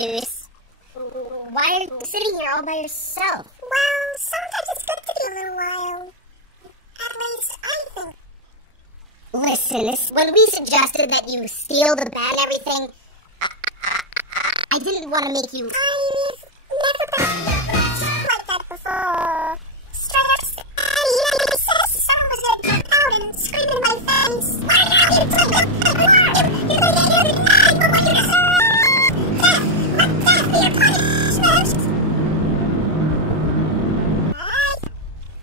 Sus. Why are you sitting here all by yourself? Well, sometimes it's good to be a little while. At least, I think. Listen, when we suggested that you steal the bag and everything, I didn't want to make you... I've never been like that before. Straight up, he said someone was going to jump out and scream in my face. Why now? You're going to get what you deserve. Let death be your punishment.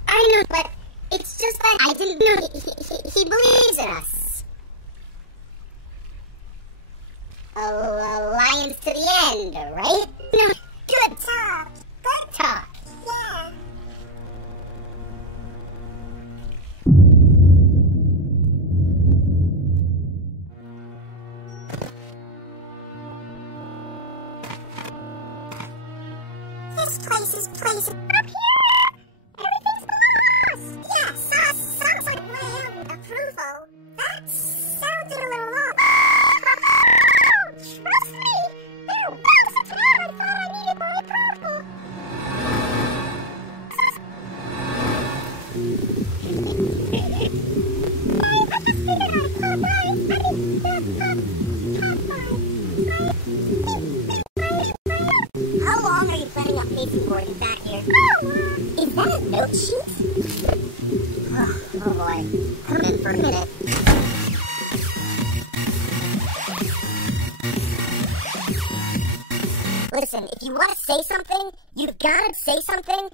I know, but it's just that I didn't know he believes in us. Alliance to the end, right? No, good talk. Good talk. Yeah. This place is up here. Everything's lost. Yeah, sounds like my approval. That sounded a little off. Trust me, there was a time I thought I needed my approval. I just figured I'd come by. How long are you planning on pacing for it back here? Is that a note sheet? Oh boy, come in for a minute. Listen, if you want to say something, you've got to say something.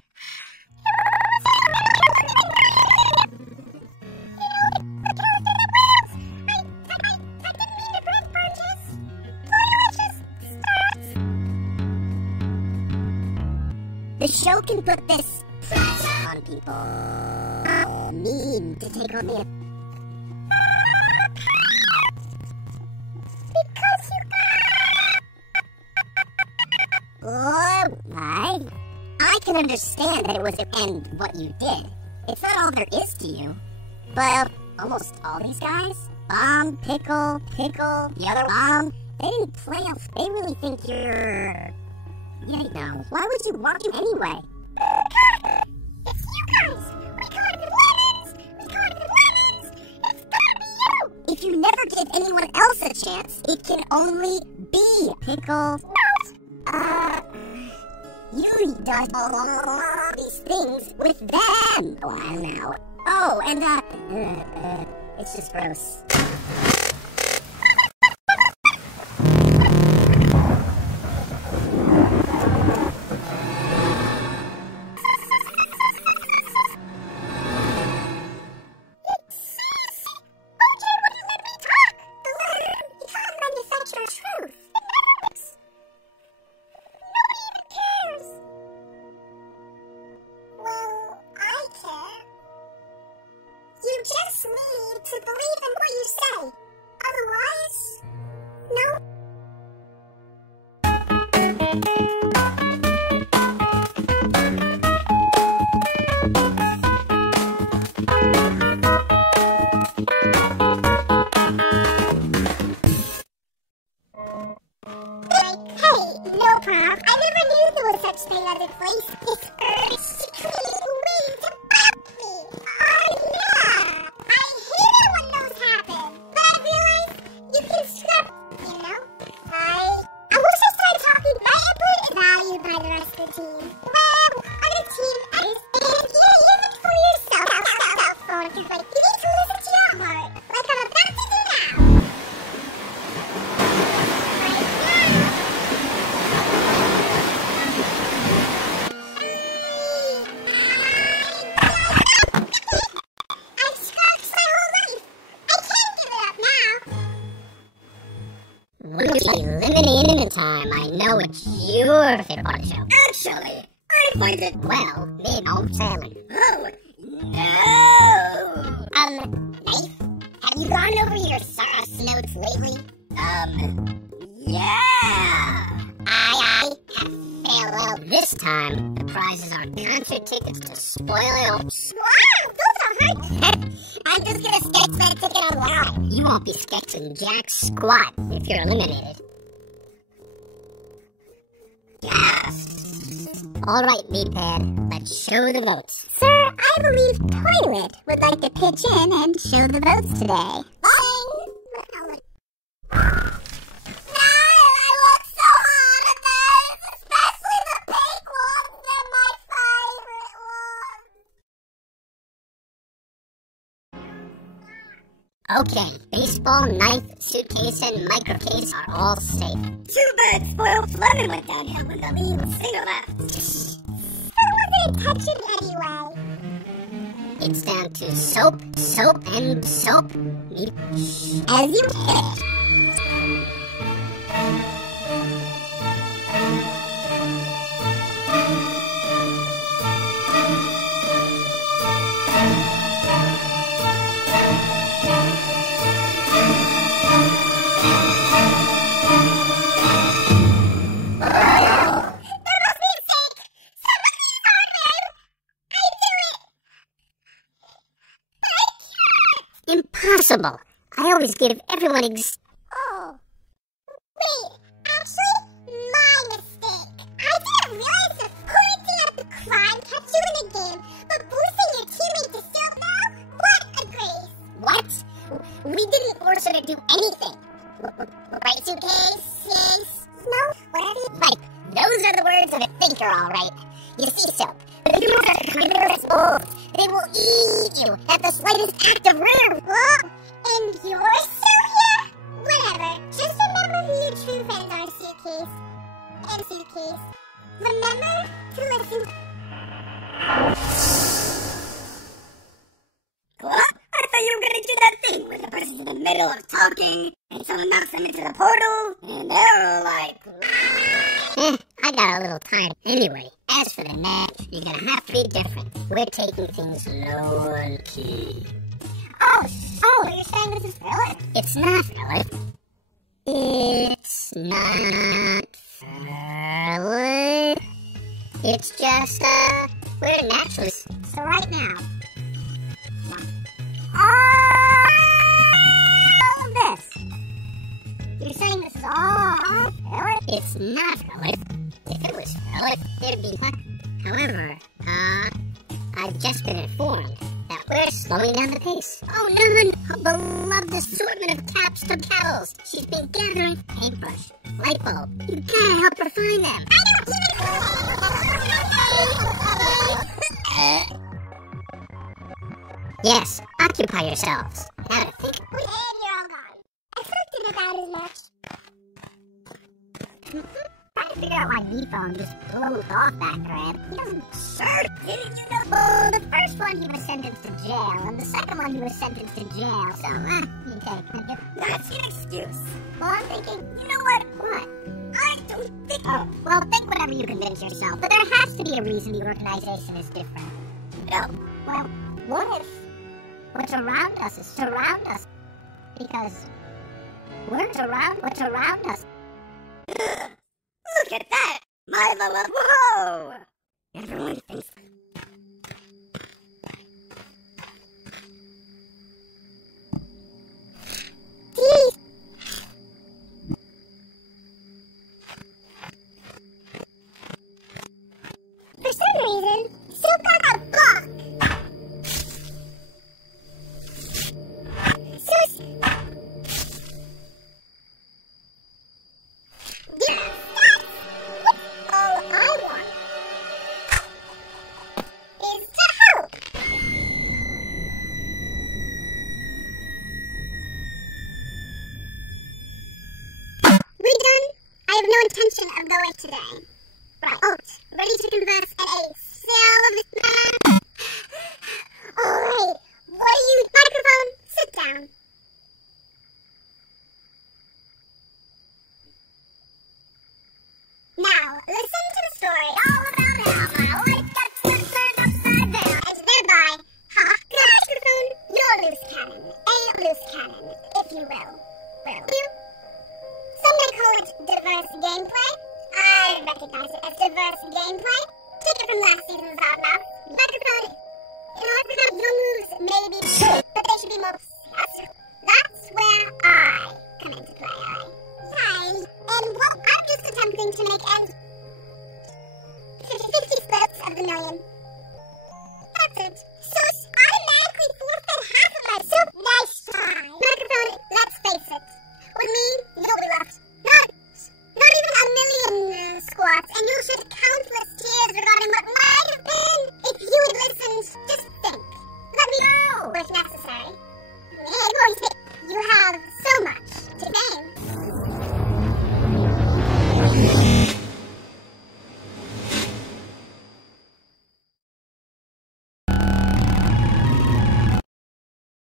The show can put this pressure on people. Need to take on the... Because you Oh my! I can understand that it was and what you did. It's not all there is to you. But almost all these guys, Bomb, Pickle, the other Bomb, they didn't play off. They really think you're... Yeah, no. Why would you want him anyway? It's you guys! We caught him in lemons! It's gotta be you! If you never give anyone else a chance, it can only be Pickle. You does all these things with them a while now. Oh, and it's just gross. You just need to believe in what you say. Otherwise, no. Hey, no problem. I never knew there was such thing as a place. It's secretly way to bump me. Oh, yeah. I hate it when those happen. But I realize you can scrap, you know? I wish I started talking. My input is valued by the rest of the team. Well, on the team, and you look for yourself. Because, like, you need to listen to your heart. Like I'm about to do now. I've scratched my whole life. I can't give it up now. When it's eliminating time, I know it's your favorite part of the show. Actually, I find it well, mid-home salmon. Oh, no! Knife, have you gone over your sauce notes lately? Yeah! I have failed. Well, this time, the prizes are concert tickets to Spoil. Wow, those are hard. I'm just gonna sketch that ticket online. You won't be sketching jack squat if you're eliminated. Yes. All right, Meatpad, let's show the votes. Sir, I believe Toilet would like to pitch in and show the votes today. Okay, baseball, knife, suitcase, and microcase are all safe. Too bad spoiled lemon went downhill when the lead singer left. Who wasn't touching anyway? It's down to soap, and soap. As you wish. Impossible! I always give everyone Oh. Wait, actually, my mistake. I didn't realize the pointing at the crime kept you in the game, but boosting your teammate to soap now? What a grace. What? We didn't force her to do anything. Right, suitcase? No, whatever you Right. Those are the words of a thinker, all right. You see, soap. But if you are carnivorous wolves, they will eat you at the slightest act of rude. Well, and you're still here? Whatever. Just remember who your true friends are, Suitcase. And Suitcase. Remember to listen. What? I thought you were gonna do that thing where the person's in the middle of talking and someone knocks them into the portal and they're like... I got a little time. Anyway, as for the match, you're gonna have to be different. We're taking things low-key. Oh, you're saying this is Philip? It's not, Philip. It's not, Philip. It's just, we're naturalists. So right now, all of this. You're saying this is all Philip? It's not, Philip. If it was Philip, it'd be fun. However, I've just been informed that we're slowing down the pace. Oh, Nun, her beloved assortment of caps to kettles. She's been gathering paintbrush, light bulb. You gotta help her find them. Yes, occupy yourselves. Now to think. And you're all gone. Expected about as much. Trying to figure out why V-Phone just blows off that grab. He doesn't serve. Didn't you know? Oh, the first one he was sentenced to jail, and the second one he was sentenced to jail. So, okay. That's an excuse. Well, I'm thinking, You know what? what? I don't think... Oh, well, think whatever you convince yourself. But there has to be a reason the organization is different. No. Well, what if what's around us is surround us? Because what's around us? Look at that! My love, whoa! Everyone thinks... For some reason, Soup got a book. Yes, that's all I want. Is to help. We done? I have no intention of going today. Right. Ready to converse at a salve man. Alright. What are you... Microphone, sit down. Now, listen to the story all about how my life got turned upside down. And thereby, microphone, your loose cannon. A loose cannon, if you will. Some may call it diverse gameplay. I recognize it as diverse gameplay. Take it from last season's Oddmouth. Microphone, your moves may be good, but they should be more successful. That's where I come into play, alright? Right. And what I'm just attempting to make ends... million. That's it. So